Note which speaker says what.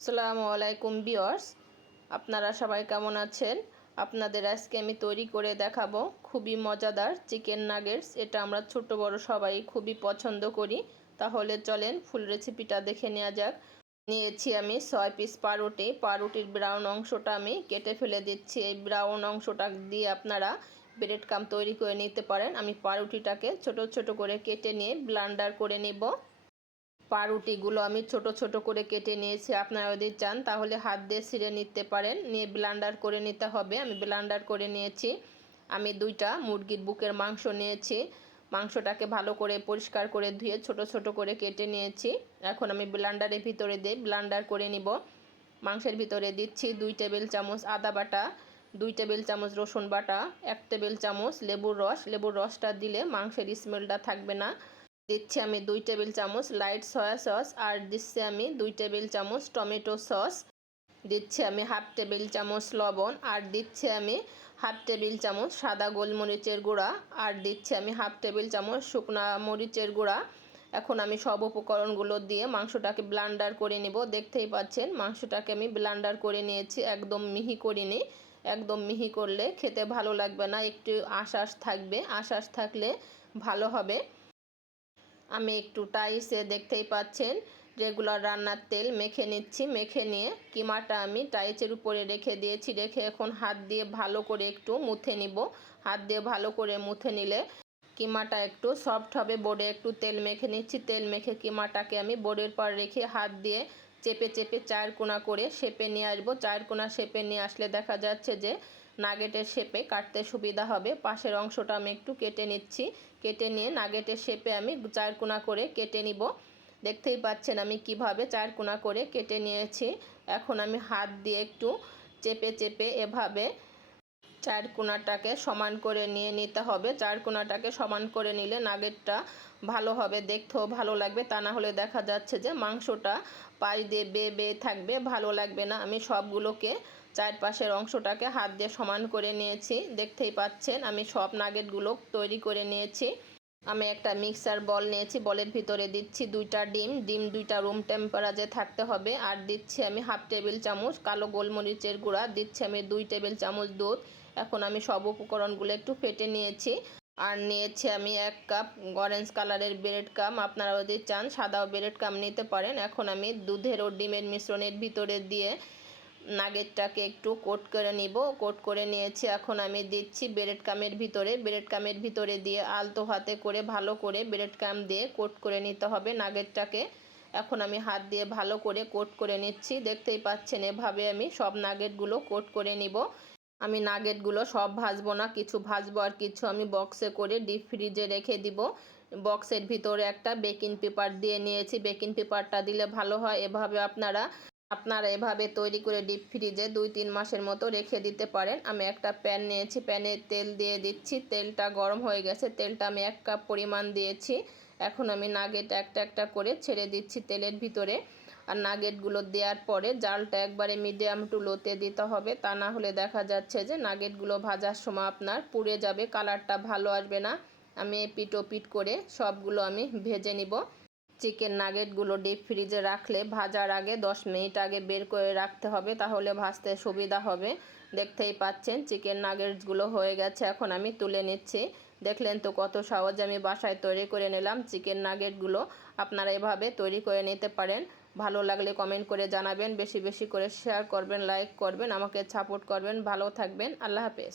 Speaker 1: আসসালামু আলাইকুম বিয়র্স আপনারা সবাই কেমন আছেন? আপনাদের আজকে আমি তৈরি করে দেখাবো খুবই মজাদার চিকেন নাগেটস। এটা আমরা ছোট বড় সবাই খুবই পছন্দ করি। তাহলে চলেন ফুল রেসিপিটা দেখে নেওয়া যাক। নিয়েছি আমি ছয় পিস পাউরুটি। পাউরুটির ব্রাউন অংশটা আমি কেটে ফেলে দিচ্ছি। এই ব্রাউন অংশটা দিয়ে আপনারা ব্রেড কাম তৈরি করে নিতে পারেন। আমি পাউরুটিটাকে ছোট ছোট করে কেটে নিয়ে ব্লান্ডার করে নেব। পাউরুটিগুলো আমি ছোট ছোট করে কেটে নিয়েছি। আপনারা যদি চান তাহলে হাত দিয়ে ছিঁড়ে নিতে পারেন। নিয়ে ব্লান্ডার করে নিতে হবে। আমি ব্লান্ডার করে নিয়েছি। আমি দুইটা মুরগির বুকের মাংস নিয়েছি। মাংসটাকে ভালো করে পরিষ্কার করে ধুয়ে ছোট ছোট করে কেটে নিয়েছি। এখন আমি ব্লান্ডারের ভিতরে দিয়ে ব্লান্ডার করে নিব। মাংসের ভিতরে দিচ্ছি দুই টেবিল চামচ আদা বাটা, দুই টেবিল চামচ রসুন বাটা, এক টেবিল চামচ লেবুর রস। লেবুর রসটা দিলে মাংসের স্মেলটা থাকবে না। দিচ্ছি আমি দুই টেবিল চামচ লাইট সয়া সস আর দিচ্ছি আমি দুই টেবিল চামচ টমেটো সস। দিচ্ছি আমি হাফ টেবিল চামচ লবণ আর দিচ্ছি আমি হাফ টেবিল চামচ সাদা গোলমরিচের গুঁড়া আর দিচ্ছি আমি হাফ টেবিল চামচ শুকনা মরিচের গুঁড়া। এখন আমি সব উপকরণগুলো দিয়ে মাংসটাকে ব্লান্ডার করে নিব। দেখতেই পাচ্ছেন, মাংসটাকে আমি ব্লান্ডার করে নিয়েছি, একদম মিহি করিনি। একদম মিহি করলে খেতে ভালো লাগবে না, একটু আশ্বাস থাকবে। আশ্বাস থাকলে ভালো হবে। আমি একটু টাইসে দেখতেই পাচ্ছেন রেগুলার রান্নার তেল মেখে নিচ্ছি, মেখে নিয়ে কিমাটা আমি টাইচের উপরে রেখে দিয়েছি, রেখে এখন হাত দিয়ে ভালো করে একটু মুথে নিব। হাত দিয়ে ভালো করে মুথে নিলে কিমাটা একটু সফট হবে। বোর্ডে একটু তেল মেখে নিচ্ছি, তেল মেখে কিমাটাকে আমি বোর্ডের পর রেখে হাত দিয়ে চেপে চেপে চার কোনা করে শেপে নিয়ে আসব। চার কোনা শেপে নিয়ে আসলে দেখা যাচ্ছে যে নাগেটের শেপে কাটতে সুবিধা হবে। পাশের অংশটা আমি একটু কেটে নিচ্ছি। কেটে নিয়ে নাগেটের শেপে আমি চার কোনা করে কেটে নিব। দেখতেই পাচ্ছেন আমি কীভাবে চার কোনা করে কেটে নিয়েছি। এখন আমি হাত দিয়ে একটু চেপে চেপে এভাবে চার কোনাটাকে সমান করে নিয়ে নিতে হবে। চার কোনাটাকে সমান করে নিলে নাগেটটা ভালো হবে, দেখতেও ভালো লাগবে। তা না হলে দেখা যাচ্ছে যে মাংসটা পাশ দিয়ে বেয়ে বেয়ে থাকবে, ভালো লাগবে না। আমি সবগুলোকে চারপাশের অংশটাকে হাত দিয়ে সমান করে নিয়েছি। দেখতেই পাচ্ছেন, আমি সব নাগেটগুলো তৈরি করে নিয়েছি। আমি একটা মিক্সার বল নিয়েছি, বলের ভিতরে দিচ্ছি দুইটা ডিম। ডিম দুইটা রুম টেম্পারেচারে থাকতে হবে। আর দিচ্ছি আমি হাফ টেবিল চামচ কালো গোলমরিচের গুঁড়া, দিচ্ছি আমি দুই টেবিল চামচ দুধ। এখন আমি সব উপকরণগুলো একটু ফেটে নিয়েছি। আর নিয়েছি আমি এক কাপ অরেঞ্জ কালারের ব্রেড কাম আপনারা যদি চান, সাদাও ব্রেড কাম নিতে পারেন। এখন আমি দুধের ও ডিমের মিশ্রণের ভিতরে দিয়ে নাগেটটাকে একটু কোট করে নিব। কোট করে নিয়েছি, এখন আমি দিচ্ছি ব্রেড কামের ভিতরে। ব্রেড কামের ভিতরে দিয়ে আলতো হাতে করে ভালো করে ব্রেড কাম দিয়ে কোট করে নিতে হবে নাগেটটাকে। এখন আমি হাত দিয়ে ভালো করে কোট করে নিচ্ছি। দেখতেই পাচ্ছেন, এভাবে আমি সব নাগেটগুলো কোট করে নিব। আমি নাগেটগুলো সব ভাজবো না, কিছু ভাজবো আর কিছু আমি বক্সে করে ডিপ ফ্রিজে রেখে দিব। বক্সের ভিতরে একটা বেকিং পেপার দিয়ে নিয়েছি। বেকিং পেপারটা দিলে ভালো হয়। এভাবে আপনারা আপনারা এভাবে তৈরি করে ডিপ ফ্রিজে দুই তিন মাসের মতো রেখে দিতে পারেন। আমি একটা প্যান নিয়েছি প্যানে তেল দিয়ে দিচ্ছি। তেলটা গরম হয়ে গেছে, তেলটা আমি এক কাপ পরিমাণ দিয়েছি। এখন আমি নাগেট একটা একটা করে ছেড়ে দিচ্ছি তেলের ভিতরে। আর নাগেটগুলো দেওয়ার পরে জালটা একবারে মিডিয়াম টু লোতে দিতে হবে। তা না হলে দেখা যাচ্ছে যে নাগেটগুলো ভাজার সময় আপনার পুড়ে যাবে কালারটা ভালো আসবে না। আমি পিটো পিট করে সবগুলো আমি ভেজে নিব। চিকেন নাগেটগুলো ডিপ ফ্রিজে রাখলে ভাজার আগে 10 মিনিট আগে বের করে রাখতে হবে, তাহলে ভাজতে সুবিধা হবে। দেখতেই পাচ্ছেন, চিকেন নাগেটসগুলো হয়ে গেছে, এখন আমি তুলে নিচ্ছি। দেখলেন তো কত সহজে আমি বাসায় তৈরি করে নিলাম চিকেন নাগেটগুলো। আপনারা এভাবে তৈরি করে নিতে পারেন। ভালো লাগলে কমেন্ট করে জানাবেন, বেশি বেশি করে শেয়ার করবেন, লাইক করবেন, আমাকে সাপোর্ট করবেন। ভালো থাকবেন, আল্লাহ হাফেজ।